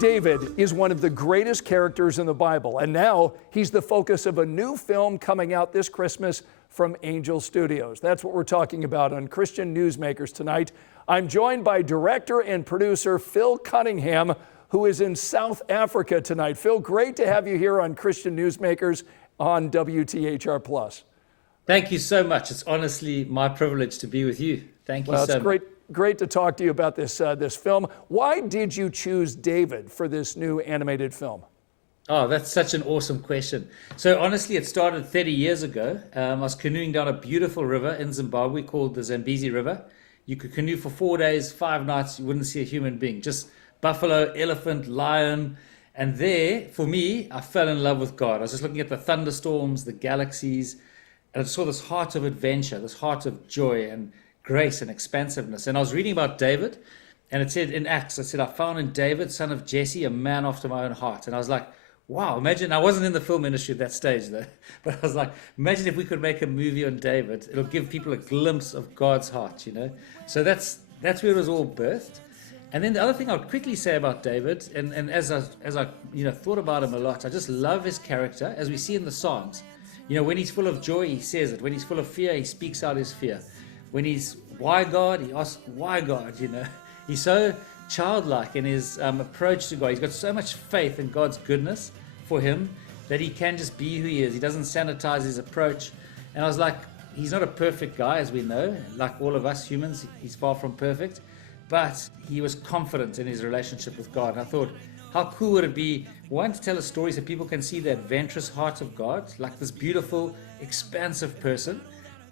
David is one of the greatest characters in the Bible, and now he's the focus of a new film coming out this Christmas from Angel Studios. That's what we're talking about on Christian Newsmakers tonight. I'm joined by director and producer Phil Cunningham, who is in South Africa tonight. Phil, great to have you here on Christian Newsmakers on WTHR+. Thank you so much. It's honestly my privilege to be with you. Thank you so much. Great to talk to you about this film. Why did you choose David for this new animated film? Oh, that's such an awesome question. So honestly, it started 30 years ago. I was canoeing down a beautiful river in Zimbabwe called the Zambezi River. You could canoe for 4 days, 5 nights. You wouldn't see a human being, just buffalo, elephant, lion. And there, for me, I fell in love with God. I was just looking at the thunderstorms, the galaxies, and I saw this heart of adventure, this heart of joy and grace and expansiveness. And I was reading about David, and it said in Acts, it said, I found in David, son of Jesse, a man after my own heart. And I was like, wow, imagine, I wasn't in the film industry at that stage though, but I was like, imagine if we could make a movie on David. It'll give people a glimpse of God's heart, you know? So that's where it was all birthed. And then the other thing I would quickly say about David, and as I thought about him a lot, I just love his character, as we see in the Psalms. You know, when he's full of joy, he says it. When he's full of fear, he speaks out his fear. When he's, why God? He asks, why God? You know, he's so childlike in his approach to God. He's got so much faith in God's goodness for him that he can just be who he is. He doesn't sanitize his approach. And I was like, he's not a perfect guy, as we know. Like all of us humans, he's far from perfect. But he was confident in his relationship with God. And I thought, how cool would it be, one, to tell a story so people can see the adventurous heart of God, like this beautiful, expansive person.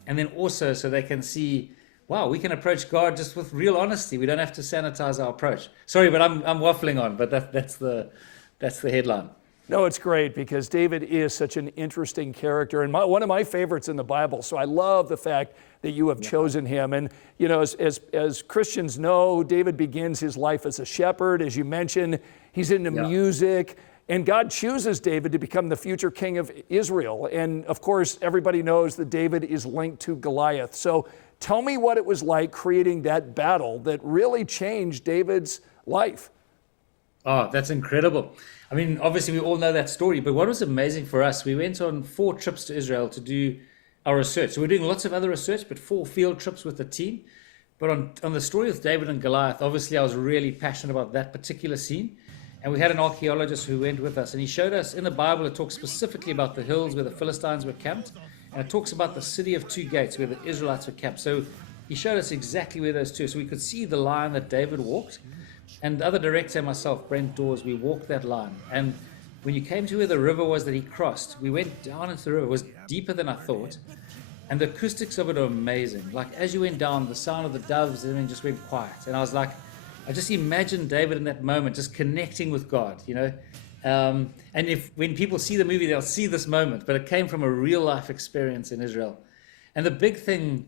And then also so they can see, wow, we can approach God just with real honesty. We don't have to sanitize our approach. Sorry, but I'm waffling on, but that's the headline. No, it's great because David is such an interesting character and one of my favorites in the Bible. So I love the fact that you have chosen him. And, you know, as Christians know, David begins his life as a shepherd. As you mentioned, he's into music. And God chooses David to become the future king of Israel. And of course, everybody knows that David is linked to Goliath. So tell me what it was like creating that battle that really changed David's life. Oh, that's incredible. I mean, obviously we all know that story, but what was amazing for us, we went on 4 trips to Israel to do our research. So we're doing lots of other research, but 4 field trips with the team. But on the story with David and Goliath, obviously I was really passionate about that particular scene. And we had an archaeologist who went with us, and he showed us in the Bible, it talks specifically about the hills where the Philistines were camped, and it talks about the city of 2 gates where the Israelites were camped. So he showed us exactly where those 2, so we could see the line that David walked. And the other director and myself, Brent Dawes, we walked that line. And when you came to where the river was that he crossed, we went down into the river. It was deeper than I thought. And the acoustics of it are amazing. Like as you went down, the sound of the doves, everything just went quiet. And I was like, I just imagined David in that moment, just connecting with God, you know. And when people see the movie, they'll see this moment. But it came from a real life experience in Israel. And the big thing,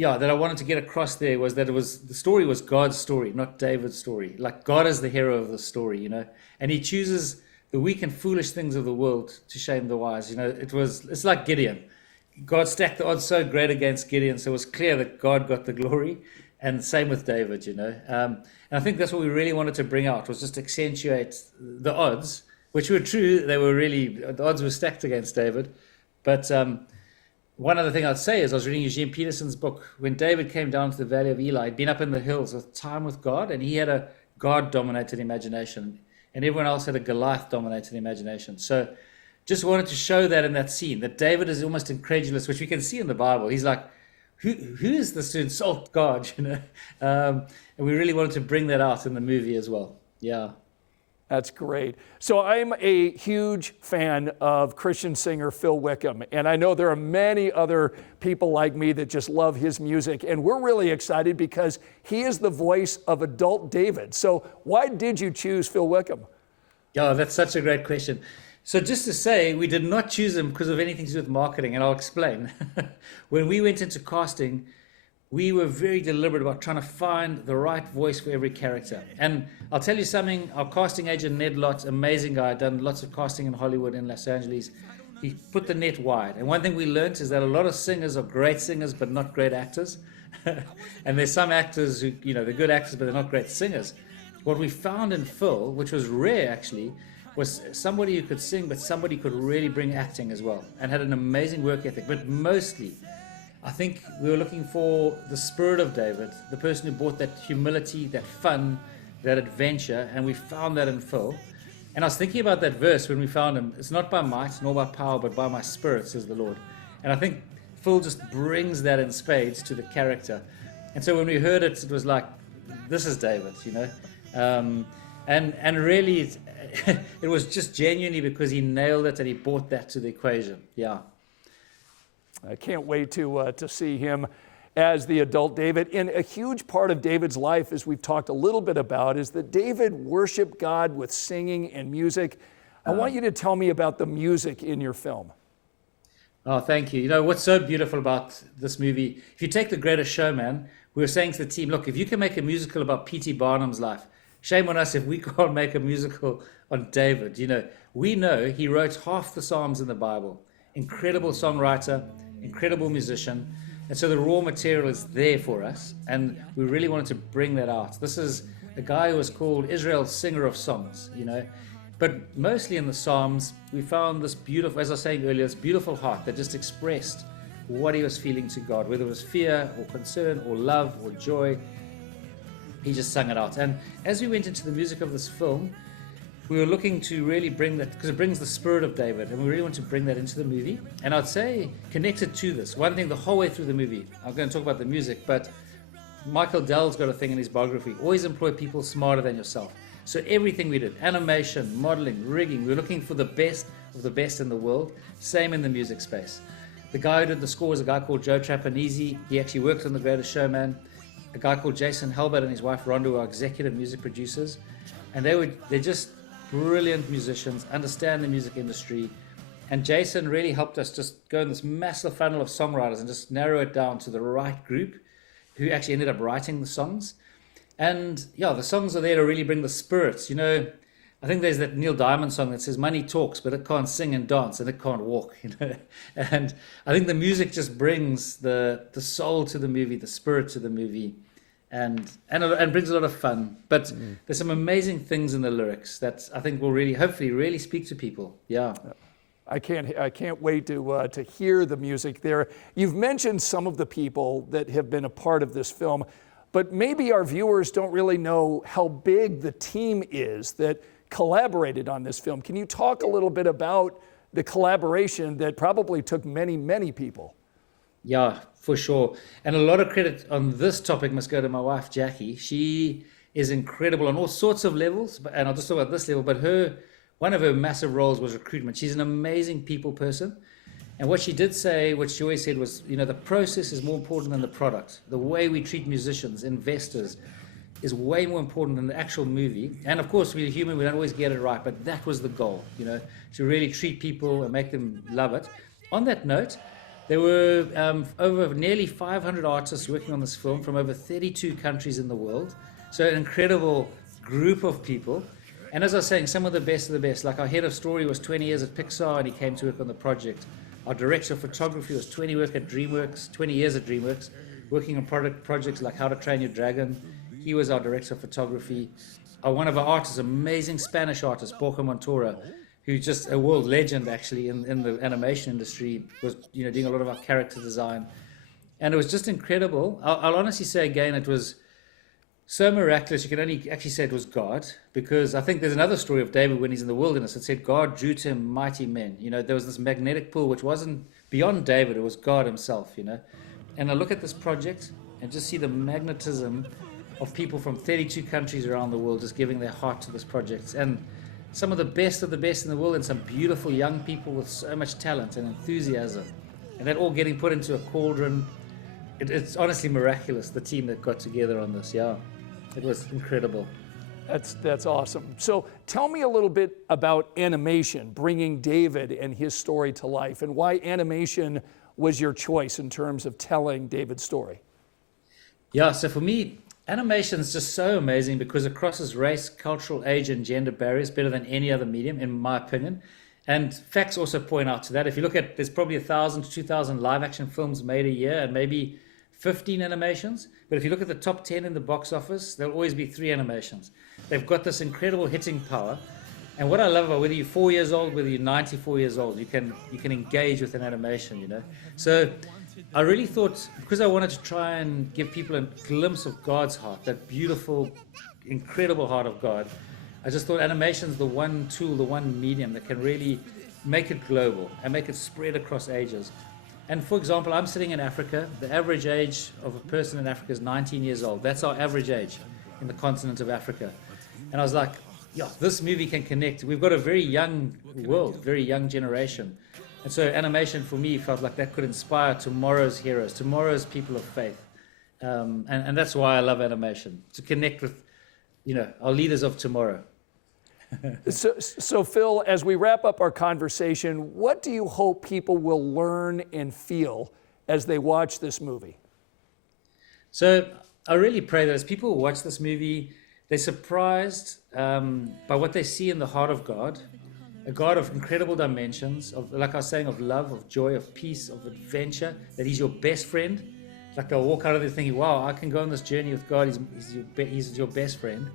that I wanted to get across there was that the story was God's story, not David's story. Like God is the hero of the story, you know. And he chooses the weak and foolish things of the world to shame the wise. You know, it's like Gideon. God stacked the odds so great against Gideon, so it was clear that God got the glory. And same with David, you know. And I think that's what we really wanted to bring out, was just accentuate the odds, which were true. The odds were stacked against David. But one other thing I'd say is I was reading Eugene Peterson's book. When David came down to the Valley of Eli, he'd been up in the hills with time with God, and he had a God-dominated imagination, and everyone else had a Goliath-dominated imagination. So just wanted to show that in that scene, that David is almost incredulous, which we can see in the Bible. He's like, who is this to insult God, you know? And we really wanted to bring that out in the movie as well. Yeah. That's great. So I'm a huge fan of Christian singer Phil Wickham, and I know there are many other people like me that just love his music, and we're really excited because he is the voice of adult David. So why did you choose Phil Wickham? Yeah, that's such a great question. So just to say, we did not choose him because of anything to do with marketing, and I'll explain. When we went into casting, we were very deliberate about trying to find the right voice for every character. And I'll tell you something, our casting agent, Ned Lott, amazing guy, done lots of casting in Hollywood and Los Angeles. He put the net wide. And one thing we learned is that a lot of singers are great singers, but not great actors. And there's some actors who, they're good actors, but they're not great singers. what we found in Phil, which was rare actually, was somebody who could sing, but somebody who could really bring acting as well, and had an amazing work ethic. But mostly, I think we were looking for the spirit of David, the person who brought that humility, that fun, that adventure, and we found that in Phil. And I was thinking about that verse when we found him. It's not by might nor by power, but by my spirit, says the Lord. And I think Phil just brings that in spades to the character. And so when we heard it, it was like, this is David, you know. And really, it was just genuinely because he nailed it and he brought that to the equation. Yeah. I can't wait to see him as the adult David. And a huge part of David's life, as we've talked a little bit about, is that David worshiped God with singing and music. I want you to tell me about the music in your film. Oh, thank you. You know, what's so beautiful about this movie, if you take The Greatest Showman, we were saying to the team, look, if you can make a musical about P.T. Barnum's life, shame on us if we can't make a musical on David. You know, we know he wrote half the Psalms in the Bible. Incredible songwriter, incredible musician. And so the raw material is there for us, and we really wanted to bring that out. This is a guy who was called Israel's singer of songs, you know. But mostly in the Psalms, we found this beautiful, as I was saying earlier, this beautiful heart that just expressed what he was feeling to God, whether it was fear or concern or love or joy. He just sang it out. And as we went into the music of this film, we were looking to really bring that, because it brings the spirit of David, and we really want to bring that into the movie. And I'd say, connected to this, one thing the whole way through the movie, I'm going to talk about the music, but Michael Dell's got a thing in his biography, always employ people smarter than yourself. So everything we did, animation, modeling, rigging, we were looking for the best of the best in the world. Same in the music space. The guy who did the score was a guy called Joe Trapanese. He actually worked on The Greatest Showman. A guy called Jason Helbert and his wife Rhonda are executive music producers. And they're just brilliant musicians, understand the music industry. And Jason really helped us just go in this massive funnel of songwriters and just narrow it down to the right group who actually ended up writing the songs. And yeah, the songs are there to really bring the spirits. You know, I think there's that Neil Diamond song that says money talks, but it can't sing and dance and it can't walk, you know. And I think the music just brings the soul to the movie, the spirit to the movie, and brings a lot of fun. But there's some amazing things in the lyrics that I think will really, hopefully, really speak to people. Yeah. I can't wait to hear the music there. You've mentioned some of the people that have been a part of this film, but maybe our viewers don't really know how big the team is that collaborated on this film. Can you talk a little bit about the collaboration that probably took many, many people? Yeah, for sure. And a lot of credit on this topic must go to my wife, Jackie. She is incredible on all sorts of levels, and I'll just talk about this level, but one of her massive roles was recruitment. She's an amazing people person. And what she did say, what she always said was, you know, the process is more important than the product. The way we treat musicians, investors, is way more important than the actual movie. And of course, we're human, we don't always get it right, but that was the goal, you know, to really treat people and make them love it. On that note, there were over nearly 500 artists working on this film from over 32 countries in the world. So an incredible group of people. And as I was saying, some of the best, like our head of story was 20 years at Pixar and he came to work on the project. Our director of photography was 20 years at DreamWorks, working on projects like How to Train Your Dragon. He was our director of photography. One of our artists, amazing Spanish artist, Borja Montora, who's just a world legend actually in the animation industry, was, you know, doing a lot of our character design. And it was just incredible. I'll honestly say again, it was so miraculous, you can only actually say it was God, because I think there's another story of David when he's in the wilderness. It said God drew to him mighty men. You know, there was this magnetic pull which wasn't beyond David, it was God himself, you know. And I look at this project and just see the magnetism of people from 32 countries around the world just giving their heart to this project. And some of the best in the world, and some beautiful young people with so much talent and enthusiasm. And that all getting put into a cauldron. It's honestly miraculous, the team that got together on this, yeah. It was incredible. That's awesome. So tell me a little bit about animation, bringing David and his story to life, and why animation was your choice in terms of telling David's story. Yeah, so for me, animation is just so amazing because it crosses race, cultural, age, and gender barriers better than any other medium, in my opinion. And facts also point out to that. If you look at, there's probably 1,000 to 2,000 live action films made a year, and maybe 15 animations, but if you look at the top 10 in the box office, there'll always be 3 animations. They've got this incredible hitting power. And what I love about whether you're 4 years old, whether you're 94 years old, you can engage with an animation, you know. So I really thought, because I wanted to try and give people a glimpse of God's heart, that beautiful, incredible heart of God, I just thought animation's the one tool, the one medium that can really make it global and make it spread across ages. And for example, I'm sitting in Africa. The average age of a person in Africa is 19 years old. That's our average age in the continent of Africa. And I was like, yeah, this movie can connect. We've got a very young world, very young generation. And so animation for me felt like that could inspire tomorrow's heroes, tomorrow's people of faith. And that's why I love animation, to connect with, you know, our leaders of tomorrow. So Phil, as we wrap up our conversation, what do you hope people will learn and feel as they watch this movie? So I really pray that as people watch this movie, they're surprised by what they see in the heart of God, a God of incredible dimensions, of, like I was saying, of love, of joy, of peace, of adventure, that He's your best friend. Like they'll walk out of there thinking, wow, I can go on this journey with God. He's your best friend.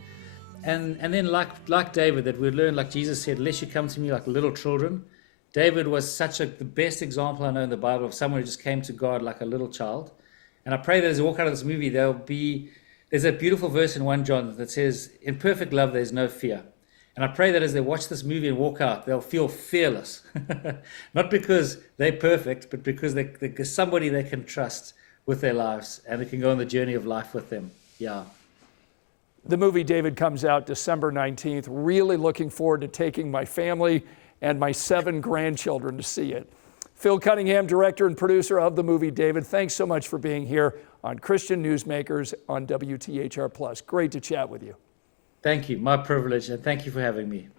And then like David, that we learn, like Jesus said, unless you come to me like little children. David was the best example I know in the Bible of someone who just came to God like a little child. And I pray that as they walk out of this movie, there's a beautiful verse in 1 John that says, in perfect love, there's no fear. And I pray that as they watch this movie and walk out, they'll feel fearless. Not because they're perfect, but because there's somebody they can trust with their lives and they can go on the journey of life with them. Yeah. The movie, David, comes out December 19th. Really looking forward to taking my family and my 7 grandchildren to see it. Phil Cunningham, director and producer of the movie, David, thanks so much for being here on Christian Newsmakers on WTHR+. Great to chat with you. Thank you. My privilege, and thank you for having me.